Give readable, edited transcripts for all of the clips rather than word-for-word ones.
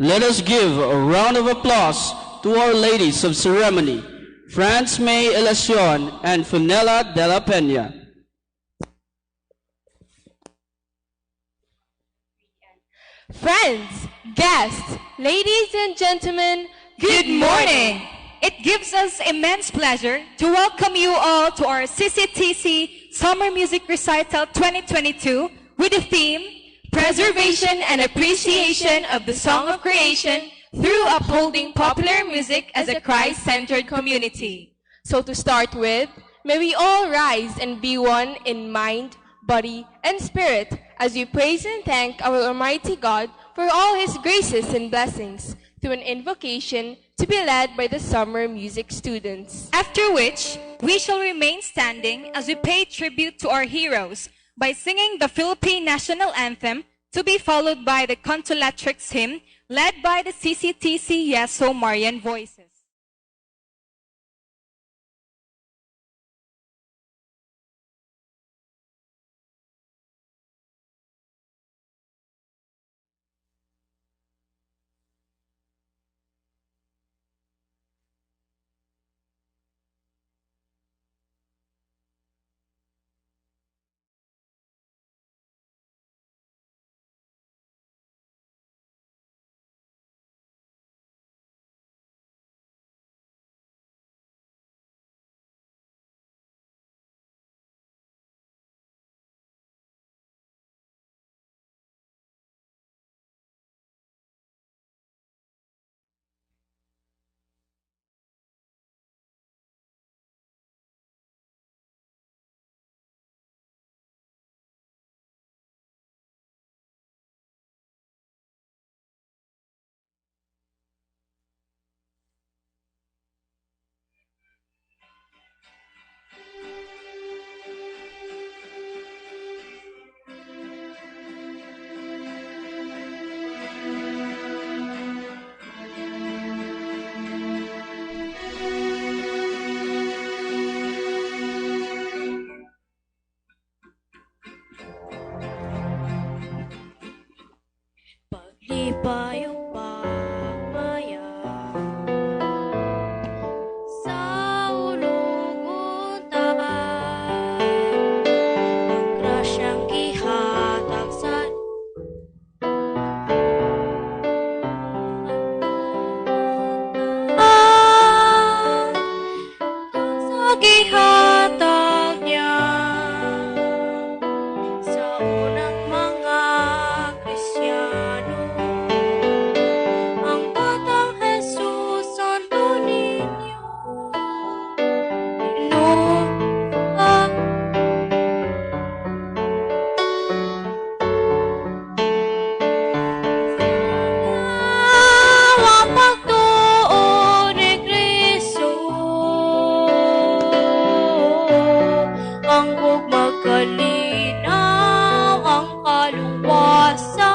Let us give a round of applause to our ladies of ceremony, Franz May Elacion and Funela de la Peña. Friends, guests, ladies and gentlemen, good morning. It gives us immense pleasure to welcome you all to our CCTC Summer Music Recital 2022 with the theme, Preservation and Appreciation of the Song of Creation through Upholding Popular Music as a Christ-Centered Community. So to start with, may we all rise and be one in mind, body, and spirit as we praise and thank our Almighty God for all His graces and blessings through an invocation to be led by the summer music students. After which, we shall remain standing as we pay tribute to our heroes by singing the Philippine National Anthem, to be followed by the Contoletrix hymn led by the CCTC Yeso Marian Voices. Di pa yung pamaya sa ulugutan, ang grasyang ihatag sa gihatag niya sa unang mga Kristiyano, ang batang Jesus Santo Niño, inuha ang pagtuon ni Kristo, ang magkalinaw ang kaluwasan,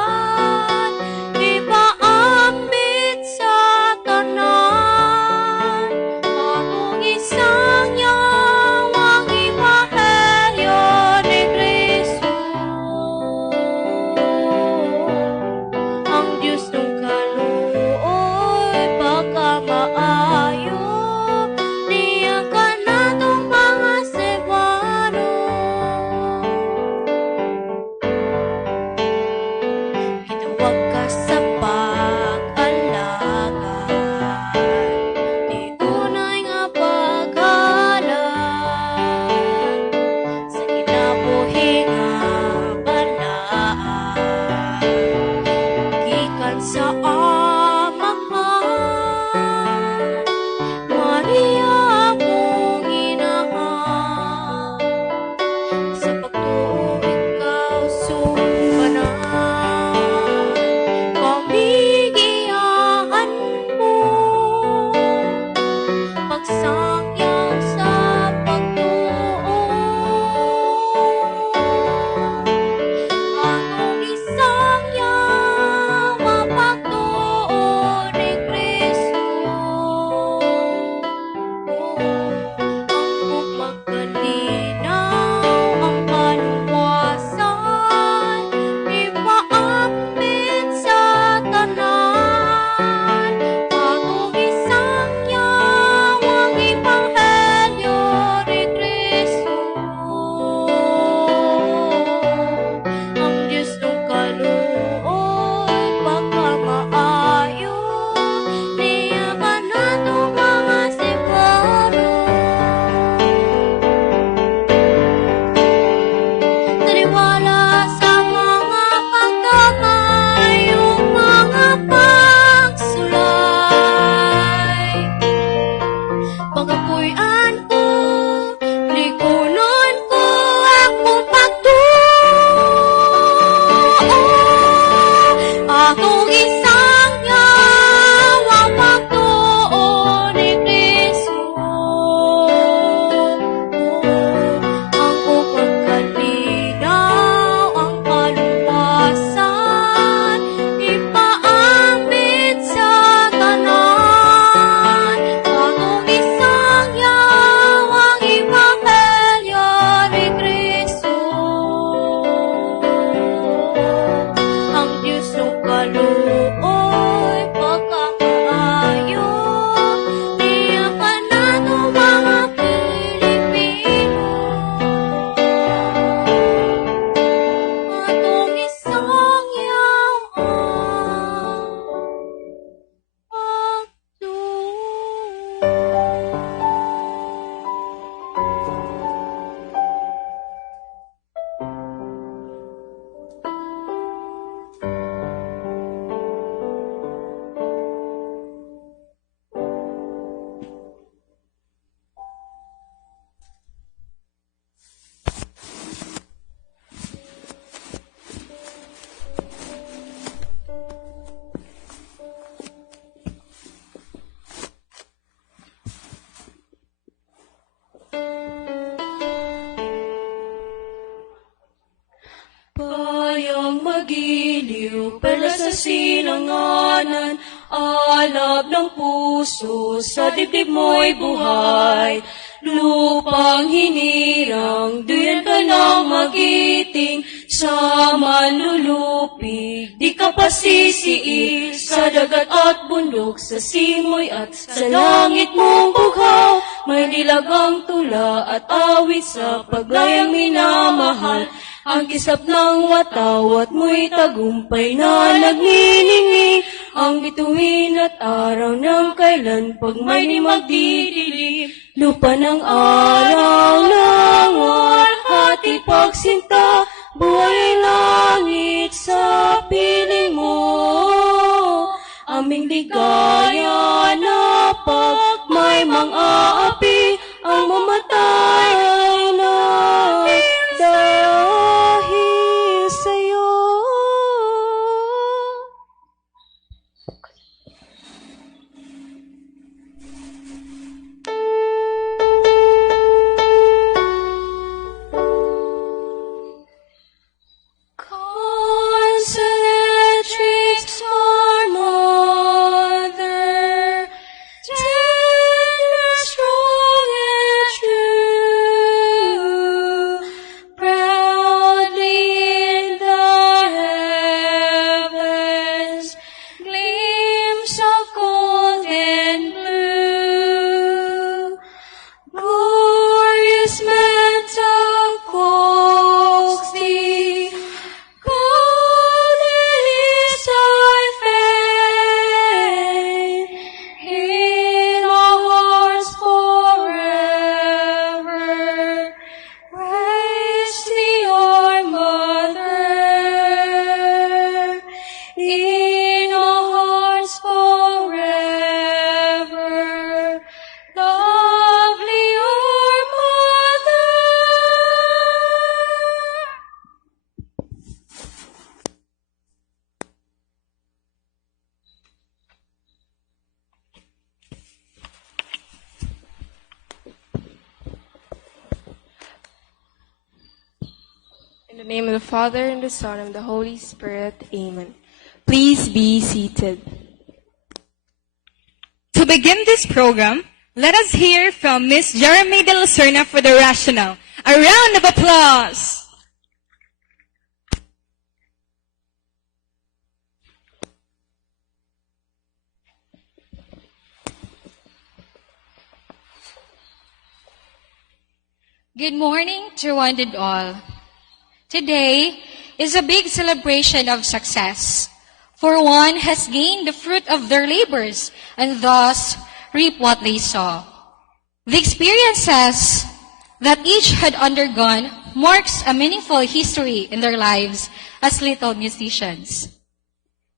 ipaambit sa tanan, atong isang yawang ibahelyo ni Kristo. Ang Diyos ng kaluoy pagkamaayo, niya ka natong mga Cebuano. Gitawag ka sa pag-alaga, di tunay nga paghalan, sa kinabuhi nga balaan, gikan sa amahan, Maria akong inahan, sa pagtuo ikaw sumbanan, pamigiyahan mo, pagsangyaw sa pagtuo, atong isang yawa pagtuo ni Kristo. Ang magkalinaw ang kaluwasan, ipaambit sa tanan, atong isang yawang ebanghelyo ni Kristo. Ang Diyos ng kaluoy pagkamaayo, niya ka natong mga Cebuano. Taliwala sa mga pagkamayong mga pagsulay, pagapuyan ko, likunon ko akong pagtuo, atong isang yawa pagtuo ni Kristo. Ang pagkalinaw ang kaluwasan, ipaambit sa tanan, atong isang yawang ebanghelyo ni Kristo. Ang Diyos ng kaluoy pagkamaayo, niya ka natong mga Pilipino, atong isang yawang Bayang magiliw, perlas sa silanganan, alab ng puso, sa dibdib mo'y buhay. Lupang hinirang, duyan ka ng magiting, sa sa manlulupig, di ka pasisiis sa dagat at bundok, sa simoy at sa langit mong bughaw. May nilagang tula at awit sa paglayang minamahal, ang kisap ng watawat mo'y tagumpay na nagniningning, ang bituin at araw ng kailan pag may di magdidilim. Lupa ng araw ng walhati pagsinta, buhay ay langit sa piling mo. Aming ligaya na pag may mang-aapi, ang mamatay na dahil sa'yo. Consolatrix, our mother, tender, strong, and true, proudly in the heavens, gleams of gold and blue, glorious mantle cloaks thee. Golden is thy fame, in our hearts forever. Praise thee, our mother, in our hearts forever. Lovely our mother. In the name of the Father, and the Son, and the Holy Spirit. Amen. Please be seated. To begin this program, let us hear from Miss Jeremy de Lucerna for the Recital. A round of applause. Good morning to one and all. Today is a big celebration of success, for one has gained the fruit of their labors and thus reap what they sow. The experiences that each had undergone marks a meaningful history in their lives as little musicians.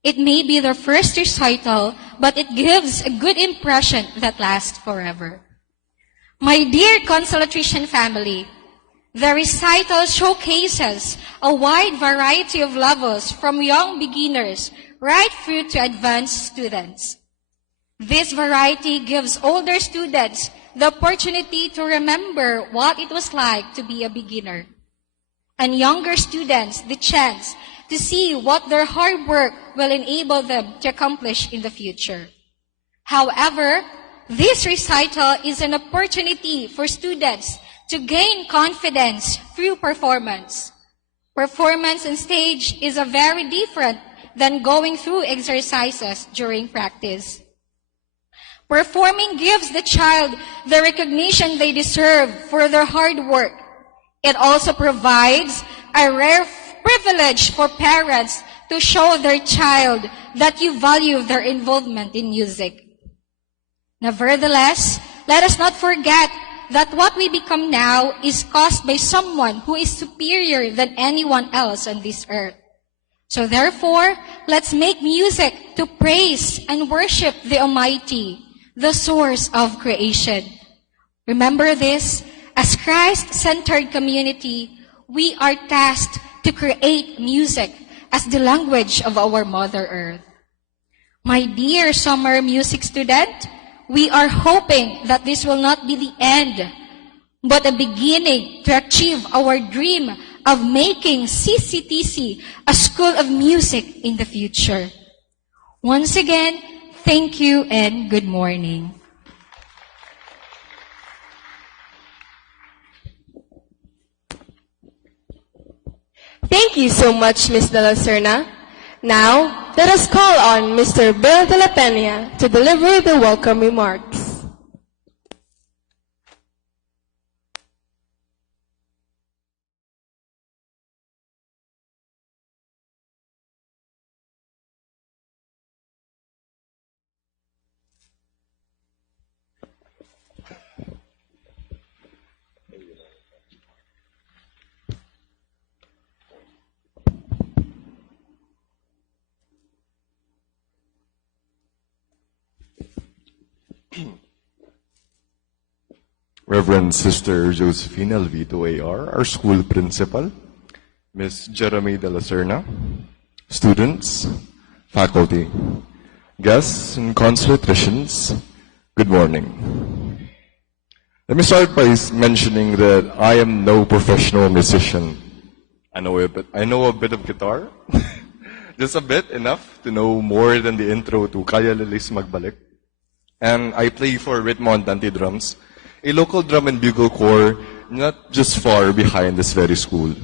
It may be their first recital, but it gives a good impression that lasts forever. My dear Consolatrian family, the recital showcases a wide variety of levels from young beginners right through to advanced students. This variety gives older students the opportunity to remember what it was like to be a beginner, and younger students the chance to see what their hard work will enable them to accomplish in the future. However, this recital is an opportunity for students to gain confidence through performance. Performance on stage is a very different than going through exercises during practice. Performing gives the child the recognition they deserve for their hard work. It also provides a rare privilege for parents to show their child that you value their involvement in music. Nevertheless, let us not forget that what we become now is caused by someone who is superior than anyone else on this earth. So therefore, let's make music to praise and worship the Almighty, the source of creation. Remember this, as Christ-centered community, we are tasked to create music as the language of our Mother Earth. My dear summer music student, we are hoping that this will not be the end, but a beginning to achieve our dream of making CCTC a school of music in the future. Once again, thank you and good morning. Thank you so much, Ms. De La Serna. Now, let us call on Mr. Bill de la Peña to deliver the welcome remarks. Reverend Sister Josephine Alvito AR, our school principal, Ms. Jeremy De La Serna, students, faculty, guests, and consultations, good morning. Let me start by mentioning that I am no professional musician. I know a bit of guitar, just a bit, enough to know more than the intro to Kaya Lilis Magbalik. And I play for Ritmo Andante Drums, a local drum and bugle corps not just far behind this very school.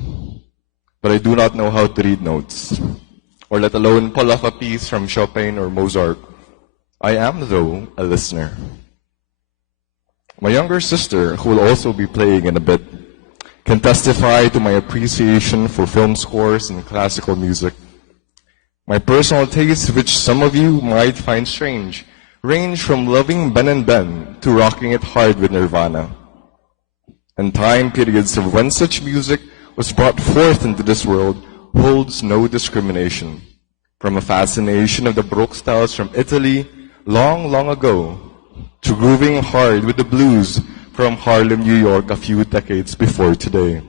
But I do not know how to read notes, or let alone pull off a piece from Chopin or Mozart. I am, though, a listener. My younger sister, who will also be playing in a bit, can testify to my appreciation for film scores and classical music. My personal tastes, which some of you might find strange, range from loving Ben and Ben to rocking it hard with Nirvana. And time periods of when such music was brought forth into this world holds no discrimination. From a fascination of the Baroque styles from Italy long, long ago, to grooving hard with the blues from Harlem, New York a few decades before today.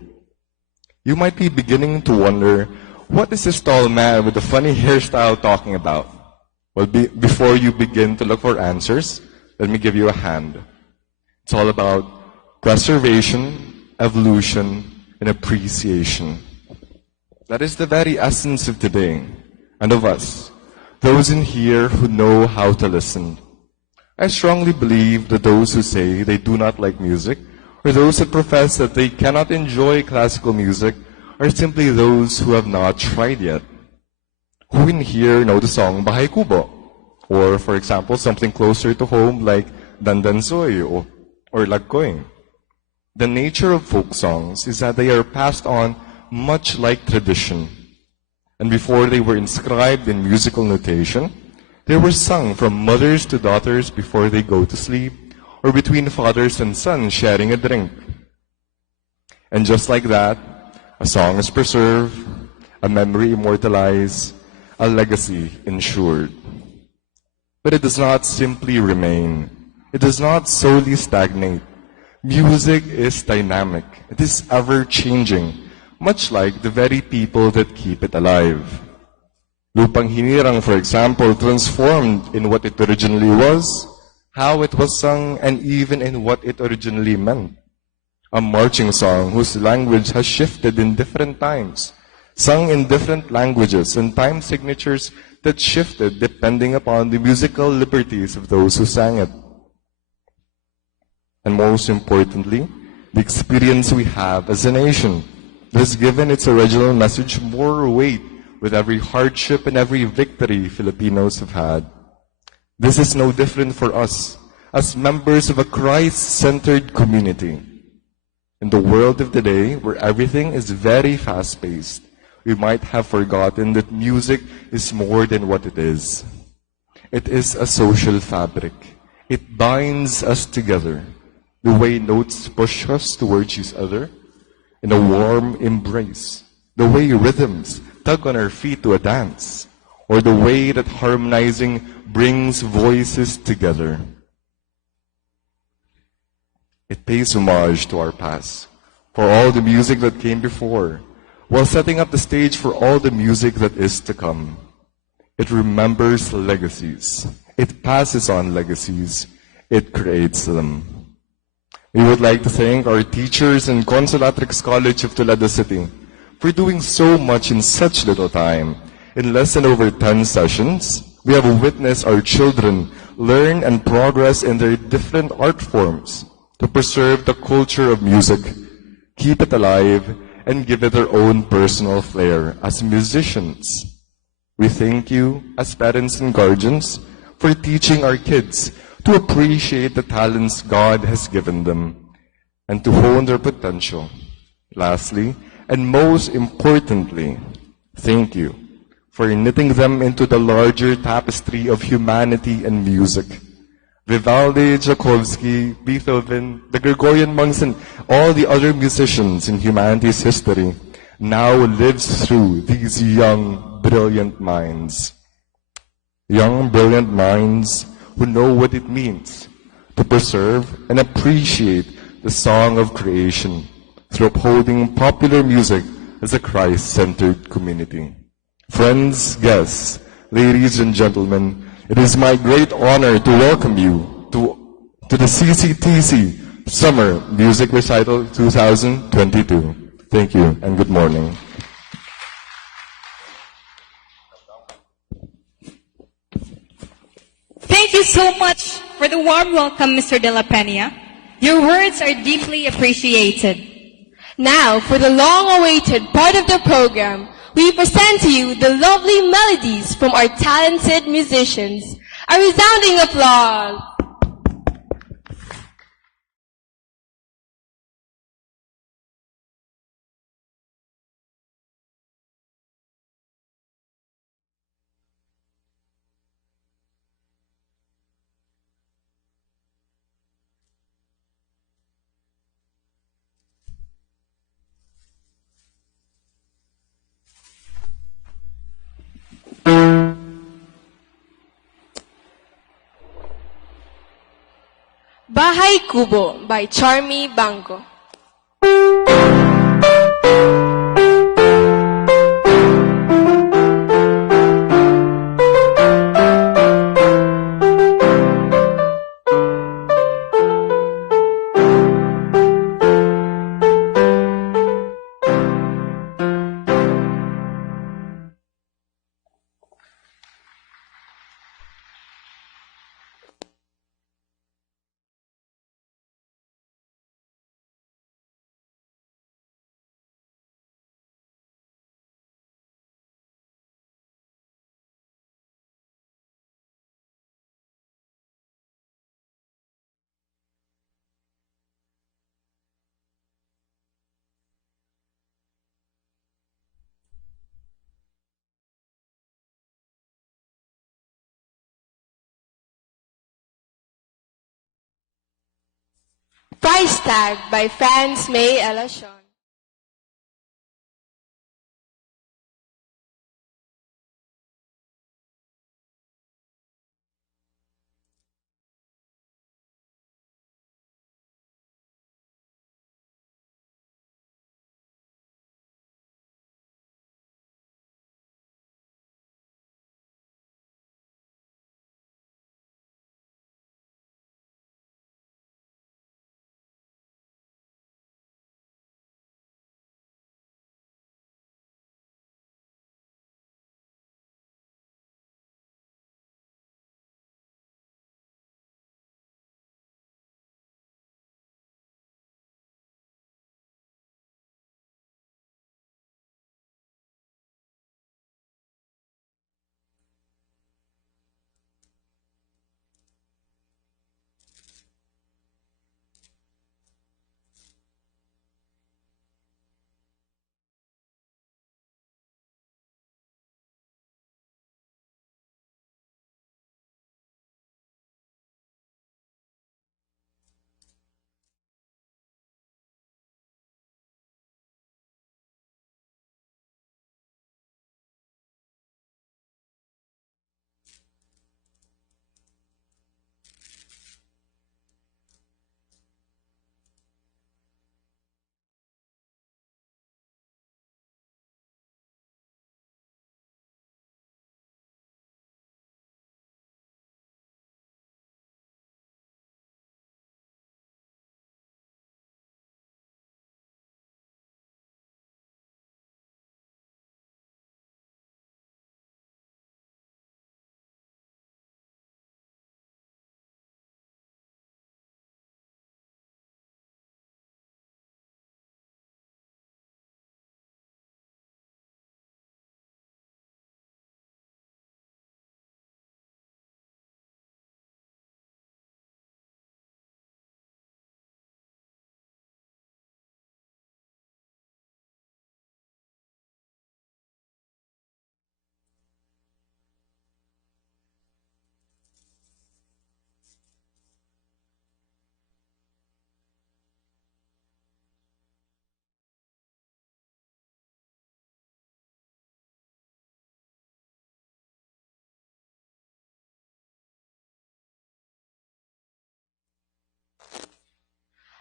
You might be beginning to wonder, what is this tall man with the funny hairstyle talking about? Well, before you begin to look for answers, let me give you a hand. It's all about preservation, evolution, and appreciation. That is the very essence of today, and of us, those in here who know how to listen. I strongly believe that those who say they do not like music, or those that profess that they cannot enjoy classical music, are simply those who have not tried yet. Who in here know the song Bahay Kubo? Or, for example, something closer to home like Dandansoy or Lagkoy. The nature of folk songs is that they are passed on much like tradition. And before they were inscribed in musical notation, they were sung from mothers to daughters before they go to sleep, or between fathers and sons sharing a drink. And just like that, a song is preserved, a memory immortalized, a legacy ensured. But it does not simply remain. It does not solely stagnate. Music is dynamic. It is ever-changing, much like the very people that keep it alive. Lupang Hinirang, for example, transformed in what it originally was, how it was sung, and even in what it originally meant. A marching song whose language has shifted in different times, sung in different languages and time signatures that shifted depending upon the musical liberties of those who sang it. And most importantly, the experience we have as a nation that has given its original message more weight with every hardship and every victory Filipinos have had. This is no different for us as members of a Christ-centered community. In the world of today, where everything is very fast-paced, we might have forgotten that music is more than what it is. It is a social fabric. It binds us together, the way notes push us towards each other in a warm embrace, the way rhythms tug on our feet to a dance, or the way that harmonizing brings voices together. It pays homage to our past, for all the music that came before, while setting up the stage for all the music that is to come. It remembers legacies. It passes on legacies. It creates them. We would like to thank our teachers and Consolatrix College of Toledo City for doing so much in such little time. In less than over 10 sessions, we have witnessed our children learn and progress in their different art forms to preserve the culture of music, keep it alive, and give it their own personal flair as musicians. We thank you as parents and guardians for teaching our kids to appreciate the talents God has given them and to hone their potential. Lastly, and most importantly, thank you for knitting them into the larger tapestry of humanity and music. Vivaldi, Tchaikovsky, Beethoven, the Gregorian monks, and all the other musicians in humanity's history now lives through these young, brilliant minds. Young, brilliant minds who know what it means to preserve and appreciate the song of creation through upholding popular music as a Christ-centered community. Friends, guests, ladies and gentlemen, it is my great honor to welcome you to the CCTC Summer Music Recital 2022. Thank you and good morning. Thank you so much for the warm welcome, Mr. De La Peña. Your words are deeply appreciated. Now, for the long-awaited part of the program, we present to you the lovely melodies from our talented musicians. A resounding applause. Bahay Kubo by Charmy Bango. Price Tag by Franz May Elashon.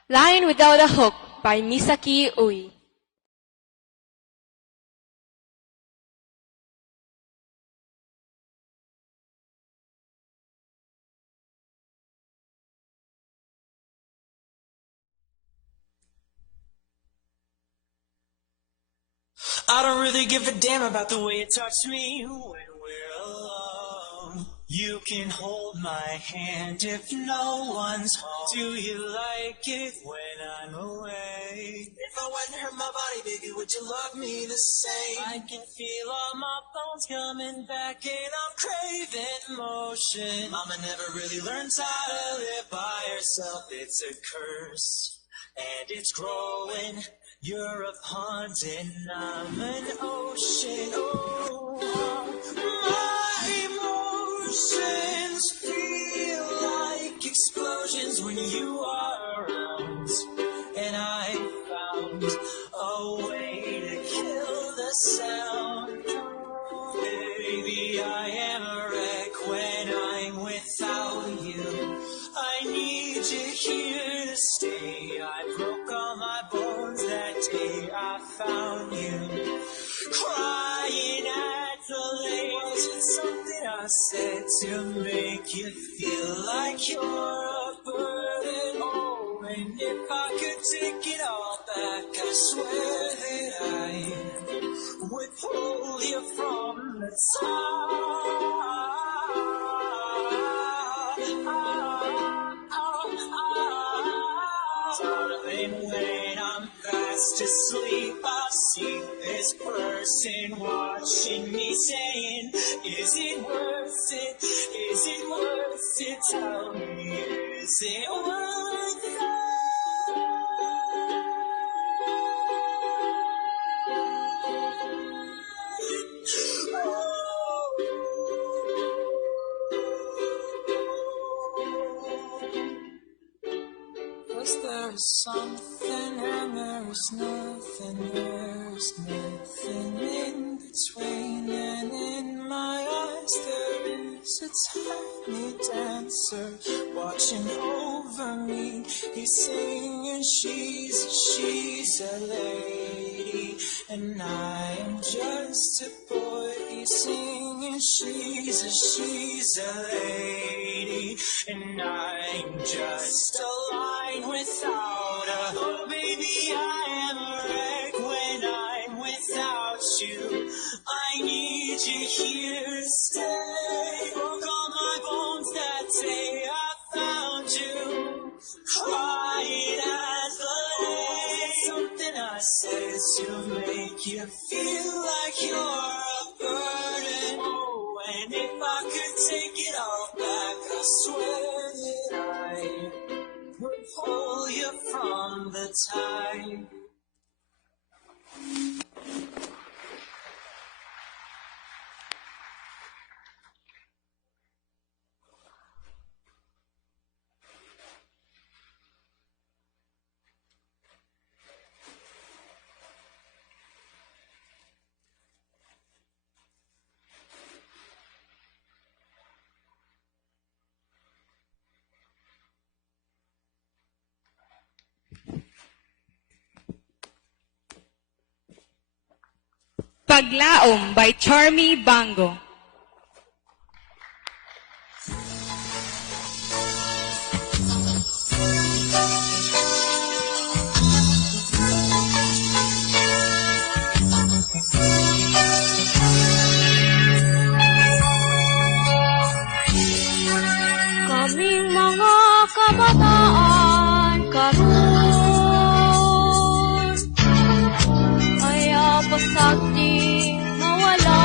Line Without a Hook by Misaki Ui. I don't really give a damn about the way you touch me when we're alone. You can hold my hand if no one's home. Do you like it when I'm away? If I wouldn't hurt my body, baby, would you love me the same? I can feel all my bones coming back and I'm craving motion. Mama never really learns how to live by herself. It's a curse and it's growing. You're a pond and I'm an ocean. Oh, my emotions feel like explosions when you are around. And I found a way to kill the sound. Baby, I am a wreck when I'm without you. I need you here to stay. I broke all my bones that day I found you. Crying at the lake. Was it something I said to make you feel like you're a burden? Oh, and if I could take it all back, I swear that I would pull you from the Darling, when I'm fast asleep, I see this person watching me saying, is it worth it? Is it worth it? Tell me, is it worth it? Was there something and there's nothing, there's nothing in between, and in my eyes there is a tiny dancer watching over me. He's singing, she's a lady, and I am just a boy. He's singing, she's a lady, and I'm just a line without a oh, baby, I am a wreck when I'm without you. I need you here to stay. Broke all my bones that day I found you. Crying at the lake. Something I said to make you feel like you're a burden. Oh, and if I could take it all back, I swear that I would pull you from the tide. Paglaom by Charmy Bango. Kaming mga kabataan karon ay apasak di mawala.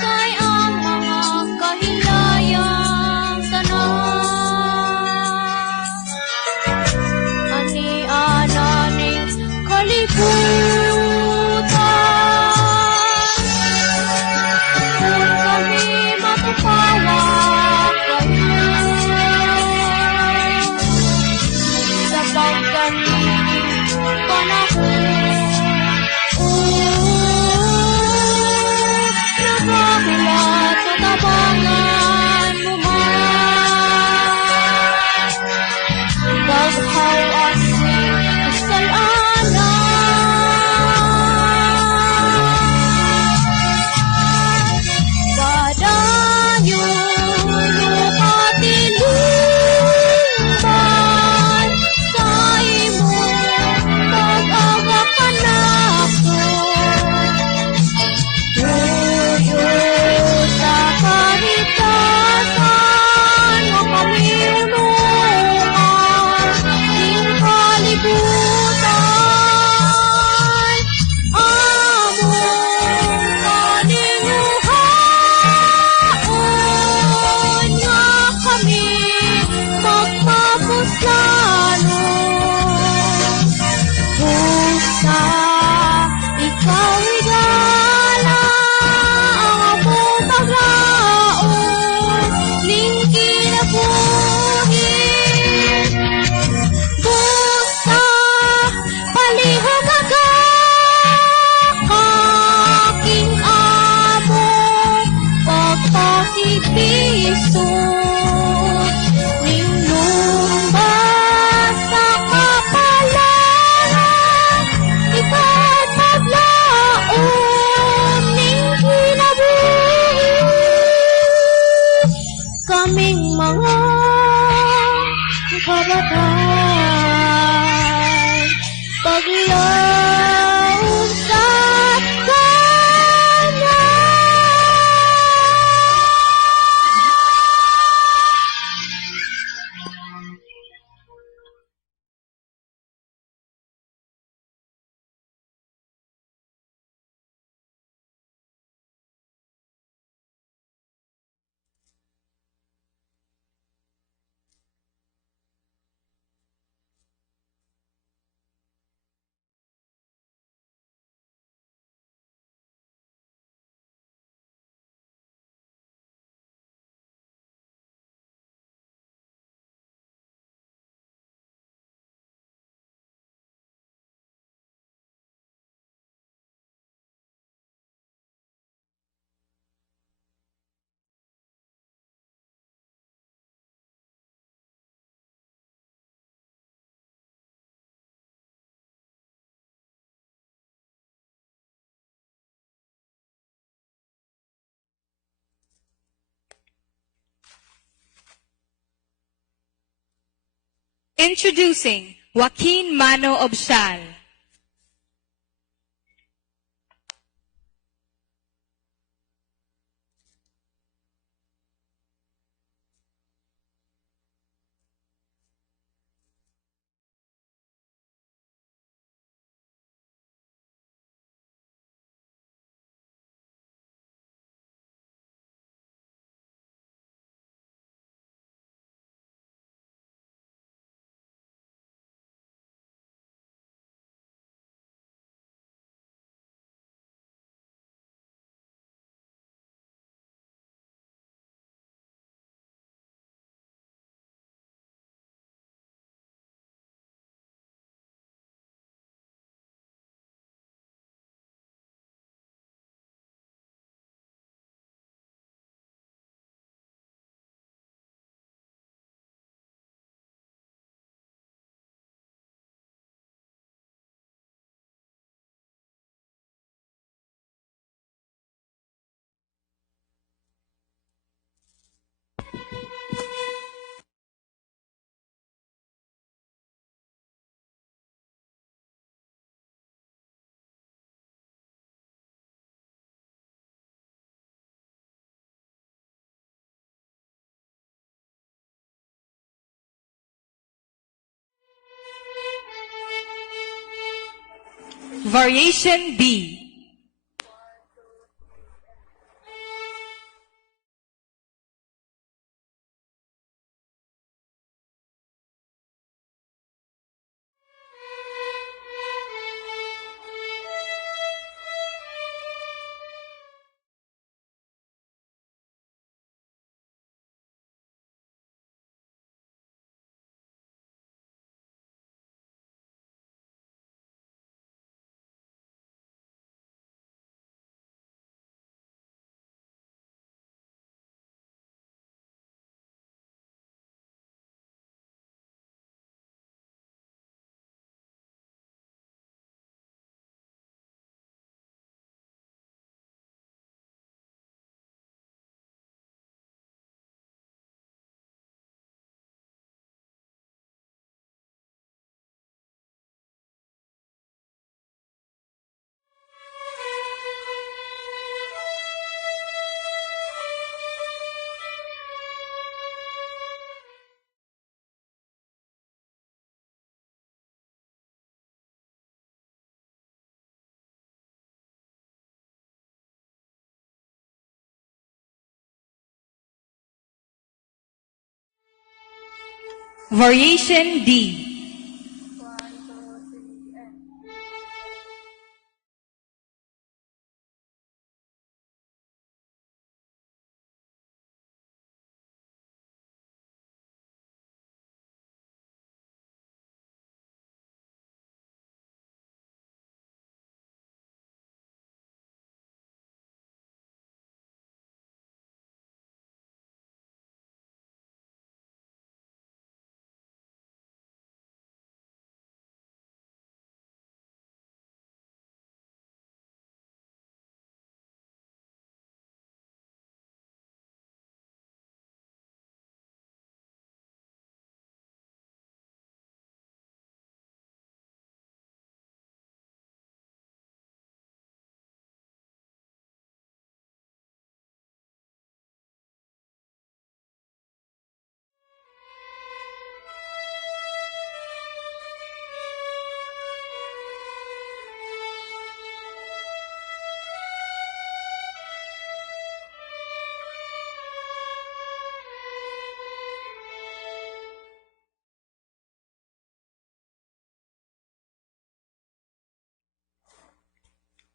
Kay ang mga kahilayang tanan ani ananing kalibutan. Kung kami matupawan isut ning lumba sa kapalaran ika't maglaom ning kinabuhi kaming mga kabataan paglaom sa kanya. Introducing Joaquin Mano Obsal. Variation B. Variation D.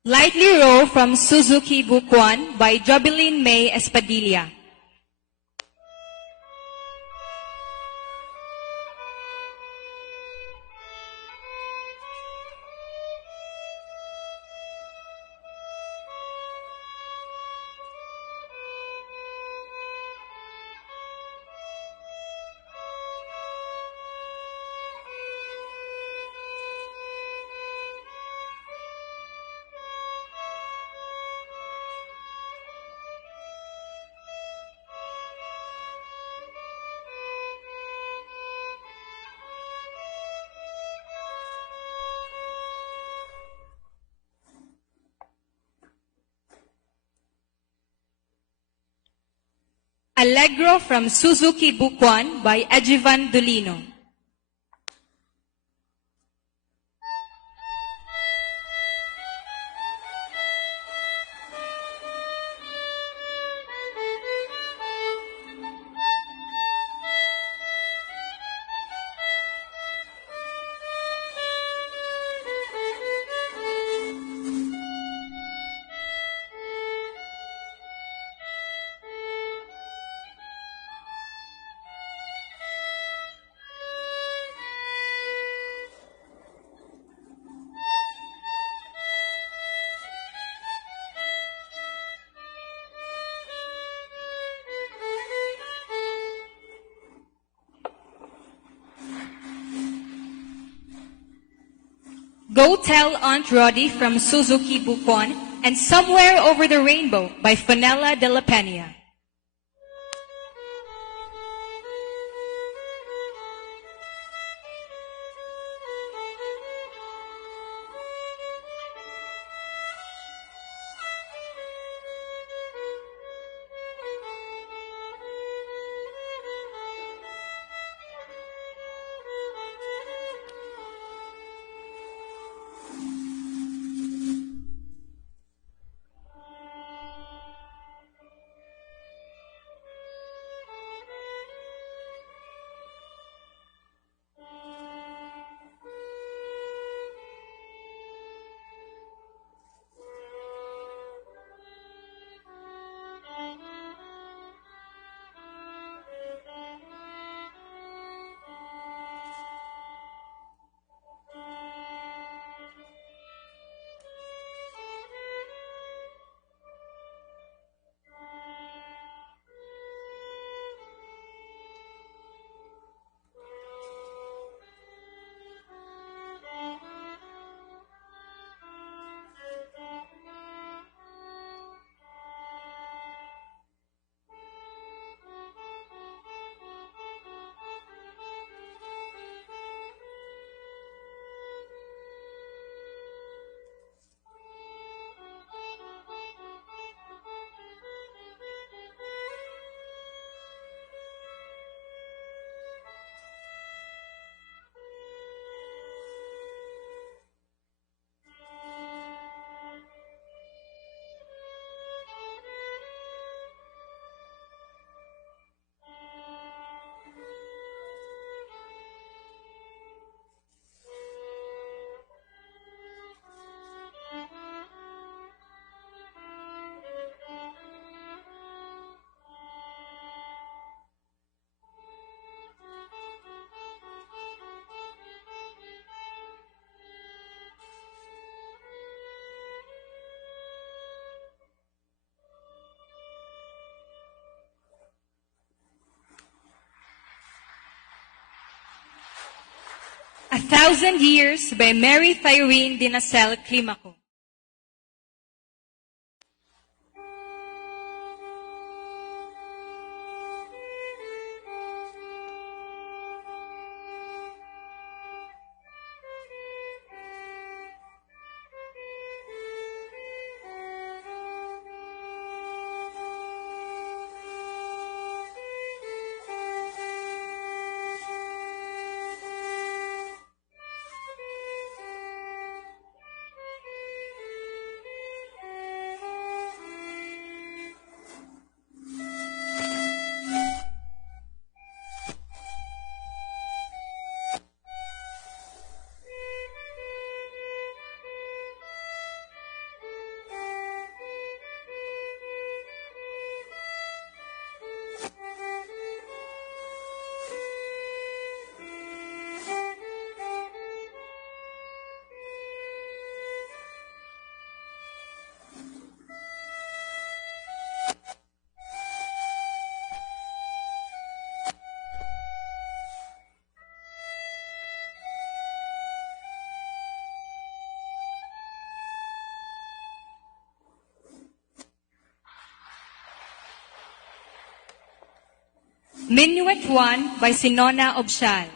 Lightly Row from Suzuki Bukuan by Jobeline May Espadilla. Allegro from Suzuki Bukuan by Ejivan Dolino. Go Tell Aunt Roddy from Suzuki Bukuan and Somewhere Over the Rainbow by Fenella de la Peña. A Thousand Years by Mary Thyrene Dinacel Climaco. Minuet 1 by Sinona Obshal.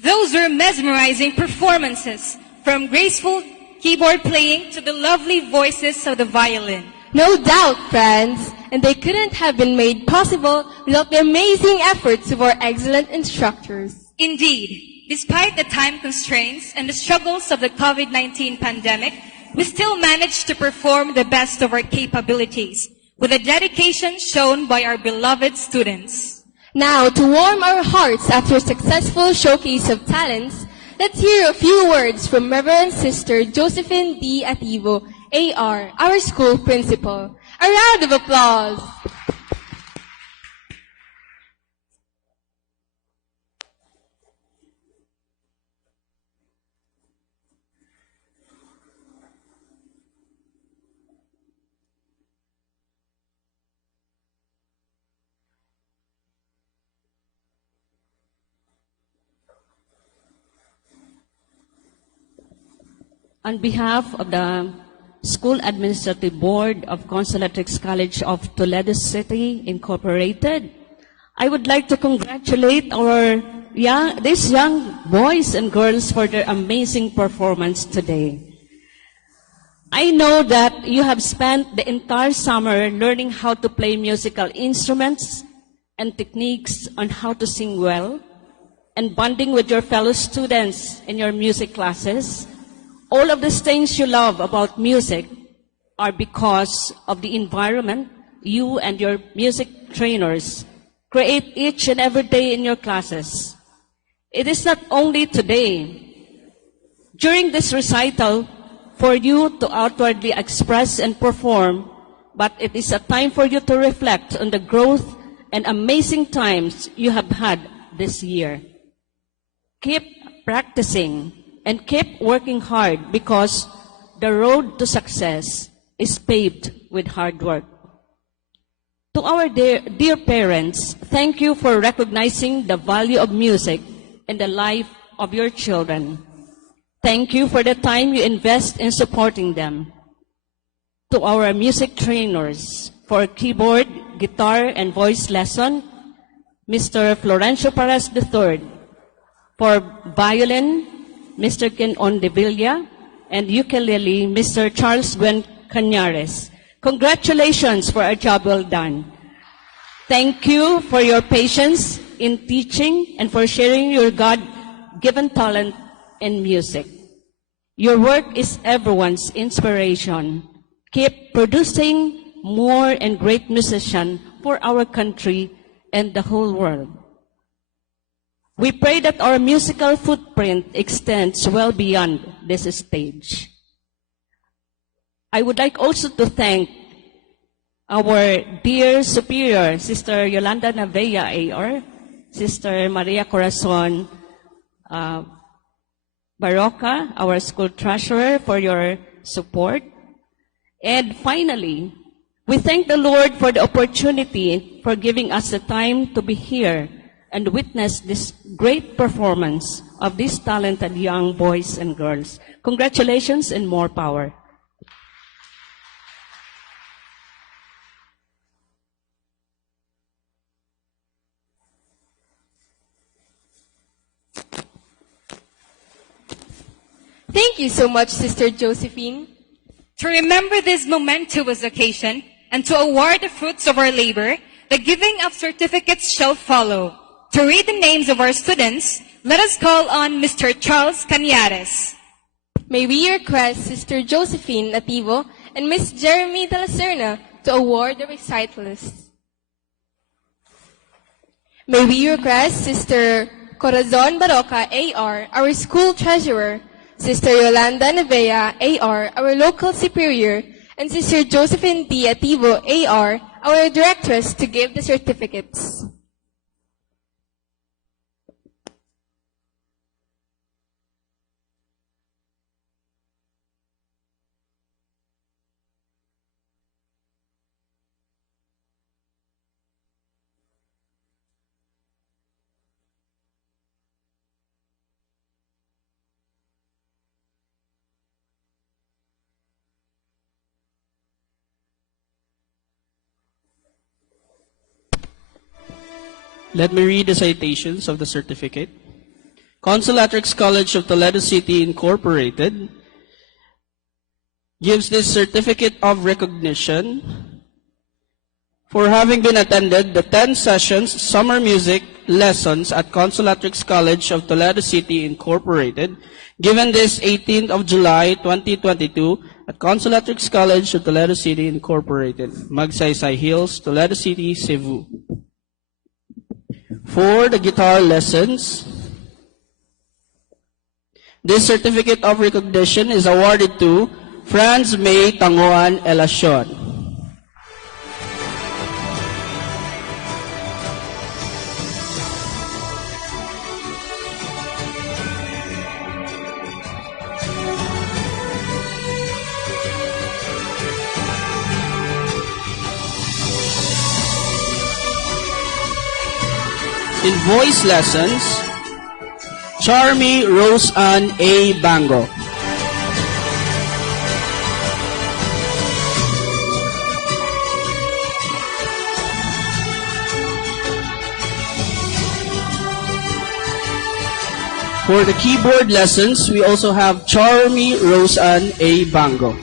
Those were mesmerizing performances, from graceful keyboard playing to the lovely voices of the violin. No doubt, friends, and they couldn't have been made possible without the amazing efforts of our excellent instructors. Indeed, despite the time constraints and the struggles of the COVID-19 pandemic, we still managed to perform the best of our capabilities with the dedication shown by our beloved students. Now, to warm our hearts after a successful showcase of talents, let's hear a few words from Reverend Sister Josephine D. Ativo, AR, our school principal. A round of applause. On behalf of the School Administrative Board of Consolatrix College of Toledo City, Incorporated, I would like to congratulate these young boys and girls for their amazing performance today. I know that you have spent the entire summer learning how to play musical instruments and techniques on how to sing well, and bonding with your fellow students in your music classes. All of these things you love about music are because of the environment you and your music trainers create each and every day in your classes. It is not only today, during this recital, for you to outwardly express and perform, but it is a time for you to reflect on the growth and amazing times you have had this year. Keep practicing and keep working hard, because the road to success is paved with hard work. To our dear parents, thank you for recognizing the value of music in the life of your children. Thank you for the time you invest in supporting them. To our music trainers, for keyboard, guitar, and voice lesson, Mr. Florencio Perez III. For violin, Mr. Ken Ondevilla, and ukulele, Mr. Charles Gwen Cañares. Congratulations for a job well done. Thank you for your patience in teaching and for sharing your God-given talent in music. Your work is everyone's inspiration. Keep producing more and great musicians for our country and the whole world. We pray that our musical footprint extends well beyond this stage. I would like also to thank our dear superior, Sister Yolanda Navea AR, Sister Maria Corazon Baroca, our school treasurer, for your support. And finally, we thank the Lord for the opportunity for giving us the time to be here and witness this great performance of these talented young boys and girls. Congratulations and more power. Thank you so much, Sister Josephine. To remember this momentous occasion and to award the fruits of our labor, the giving of certificates shall follow. To read the names of our students, let us call on Mr. Charles Cañares. May we request Sister Josephine Nativo and Miss Jeremy de la Serna to award the recitalists. May we request Sister Corazon Baroca, AR, our school treasurer, Sister Yolanda Nevea, AR, our local superior, and Sister Josephine D. Ativo, AR, our directress, to give the certificates. Let me read the citations of the certificate. Consolatrix College of Toledo City Incorporated gives this certificate of recognition for having been attended the 10 sessions summer music lessons at Consolatrix College of Toledo City Incorporated, given this 18th of July 2022 at Consolatrix College of Toledo City Incorporated, Magsaysay Hills, Toledo City, Cebu. For the guitar lessons, this certificate of recognition is awarded to Franz May Tanguan Elacion. In voice lessons, Charmy Rose Ann A. Bango. For the keyboard lessons, we also have Charmy Rose Ann A. Bango.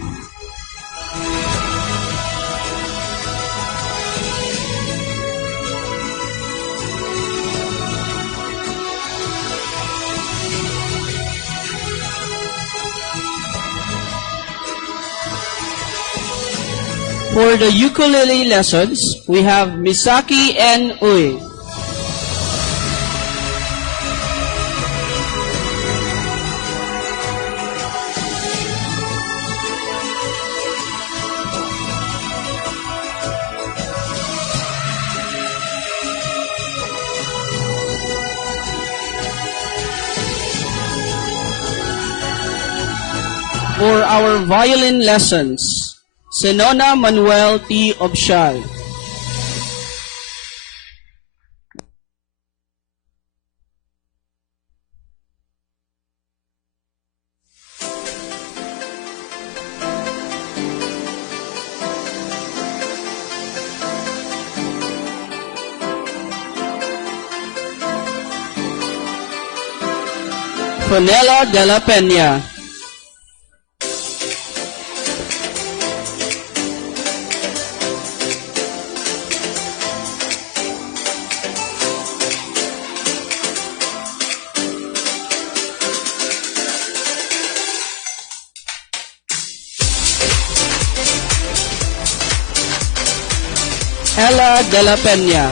For the ukulele lessons, we have Misaki N. Uy. For our violin lessons, Senona Manuel T. Obshal. Fonella de la Peña. Ella de la Peña.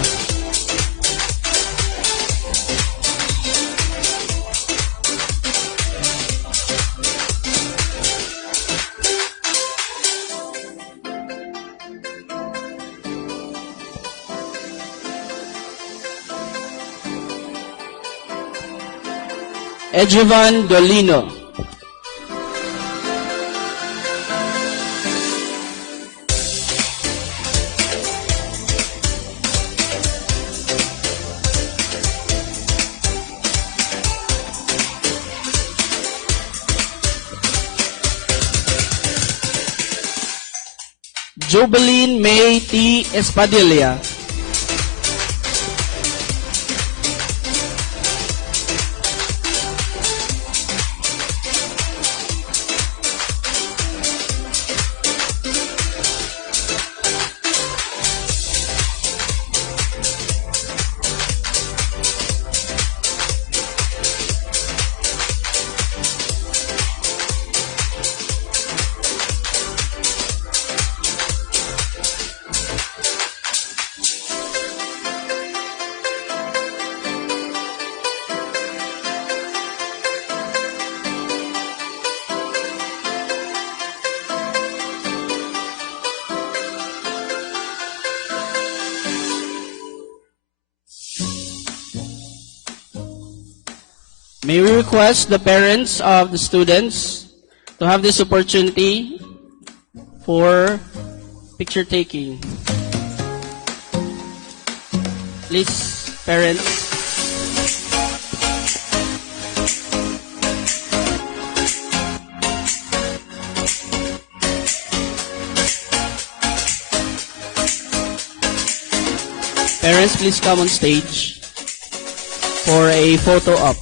Edjevan Dolino. Jubeline May T. Espadilla. May we request the parents of the students to have this opportunity for picture taking. Please, parents. Parents, please come on stage for a photo op.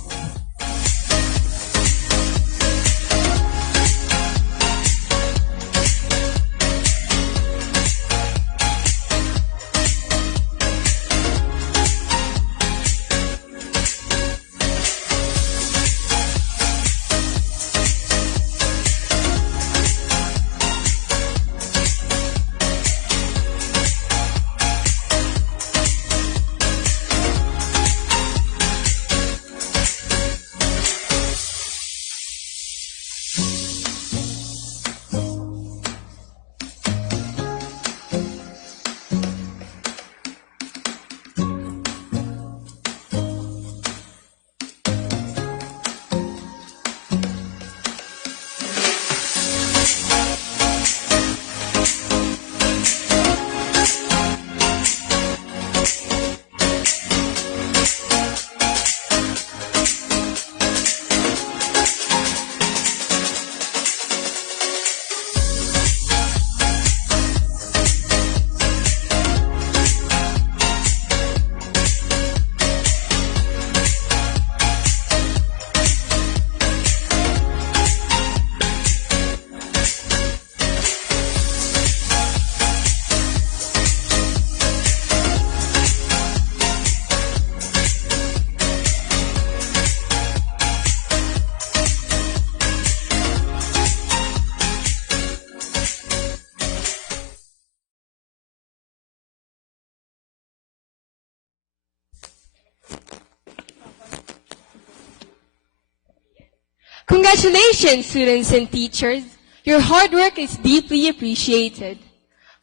Congratulations, students and teachers. Your hard work is deeply appreciated.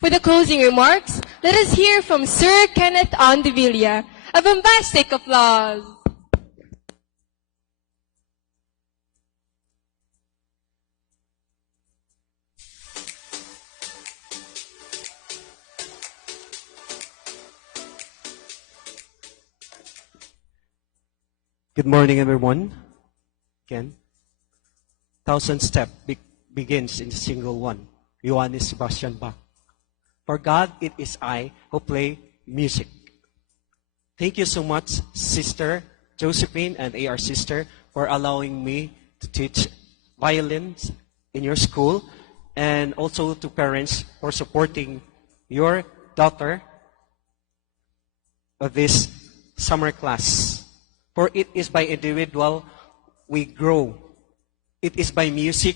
For the closing remarks, let us hear from Sir Kenneth Andevilla. A bombastic applause. Good morning, everyone. Again, thousand step begins in a single one. Johann Sebastian Bach. For God, it is I who play music. Thank you so much, Sister Josephine and AR Sister, for allowing me to teach violins in your school, and also to parents for supporting your daughter of this summer class. For it is by individual we grow. It is by music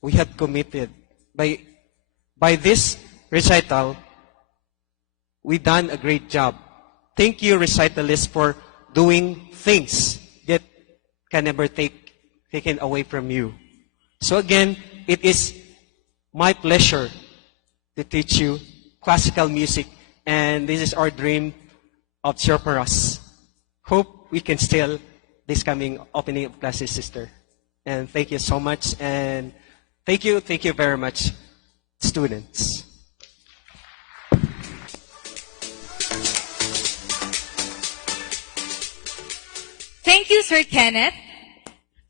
we have committed. By this recital, we done a great job. Thank you, recitalists, for doing things that can never taken away from you. So again, it is my pleasure to teach you classical music, and this is our dream of Surparas. Hope we can still this coming opening of classes, sister. And thank you so much, and thank you very much, students. Thank you, Sir Kenneth.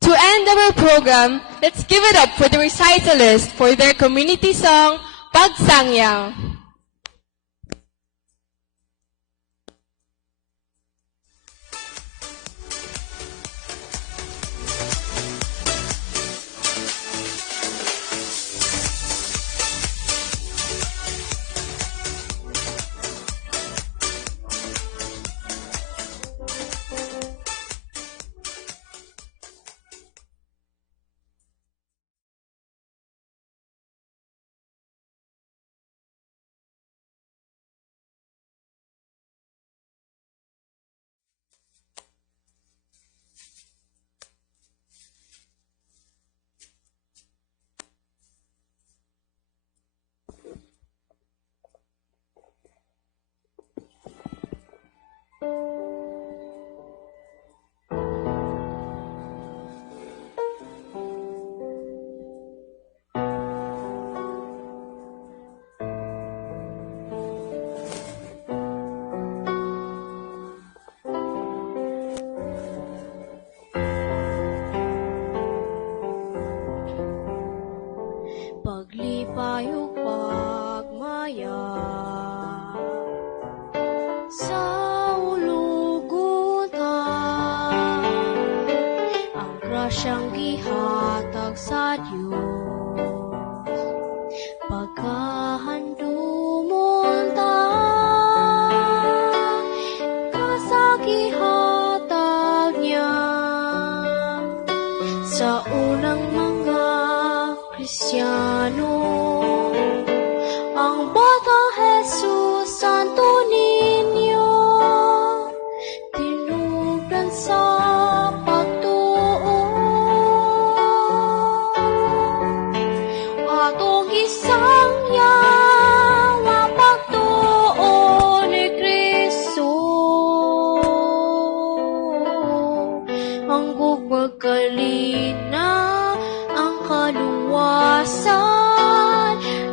To end our program, let's give it up for the recitalists for their community song, Pagsangyaw. paglipay o pagmaya sa ulugutan ang grasyang gihatag sa Diyos pagkahandumon ta kasagihatag niya sa unang mga Kristiyano ang batang Jesus Santo Niño tinubdan sa pagtuo atong isang yawa pagtuo ni Kristo ang gugmagkalina ang kaluwasan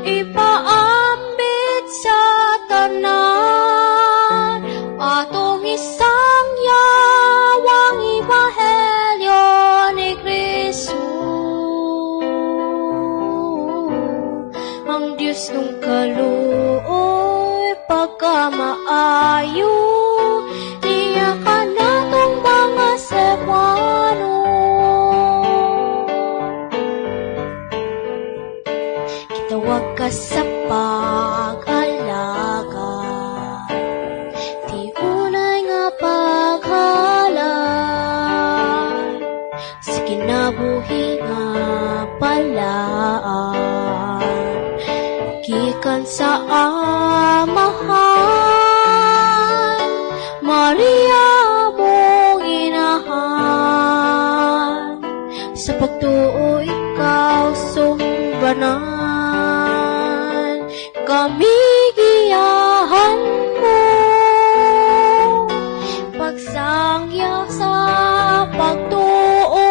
ipaambit sa tanan atong isang yawang ibahelyo ni Kristo ang Diyos nung kaluoy pagkamaayo niya ka natong mga Cebuano kitawag ka sa pag-alaga ti unay nga paghalay sa kinabuhi nga palaan gikan sa amahan Maria mong inahan sa pagtuo ikaw sumbanan kami giyahan mo pagsangya sa pagtuo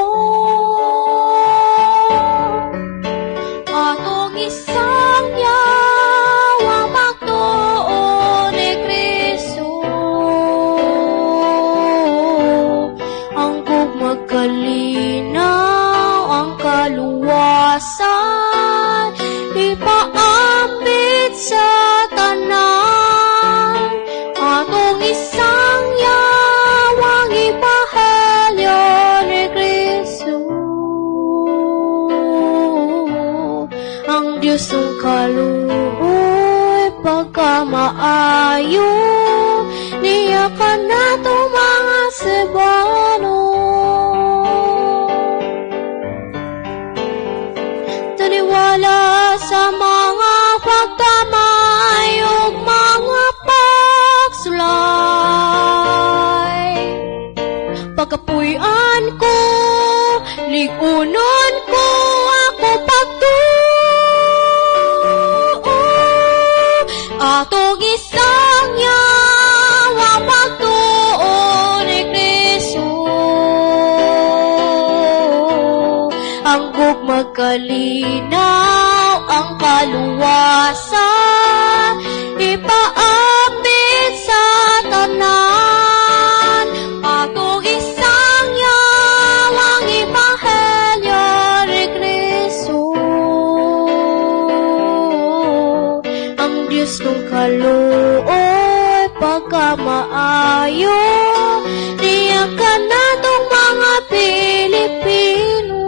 atong isang yawa pagtuo ni Kristo ang gugmagkalinaw ang kaluwasan ipaambit sa tanan atong isang yawang ipahelyo ni Kristo ang Diyos ng kaluoy pagkamaayo niya ka nato mga Cebuano taniwala sa mga pagtamay ug mga pagsulay pagkapuy-an ko ligunon ko ako pagtuo atong isang yawa pagtuo ni Kristo ang gugmagkalinaw ang kaluwasan ipaambit sa tanan atong isang yawang ibahelyo ni Kristo ang Diyos ng kaluoy pagkamaayo niya ka natong mga Pilipino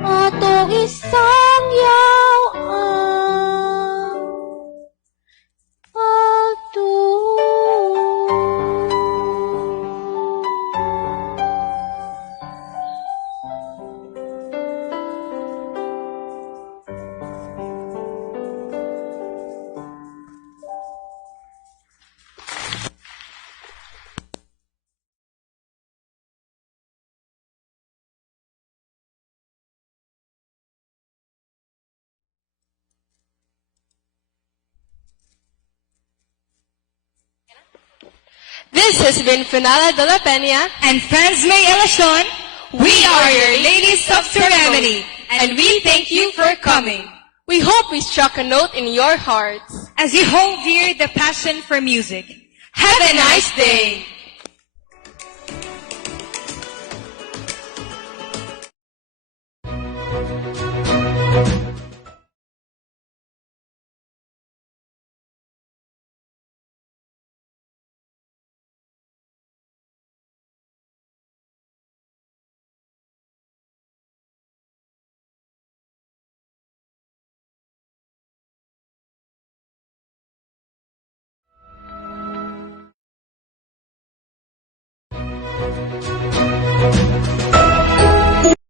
atong isang yawang pagtuo This has been Finala de la Peña And Franz May Elashon, We are your ladies of ceremony, and we thank you for coming. We hope we struck a note in your hearts. as you hold dear the passion for music. Have a nice day.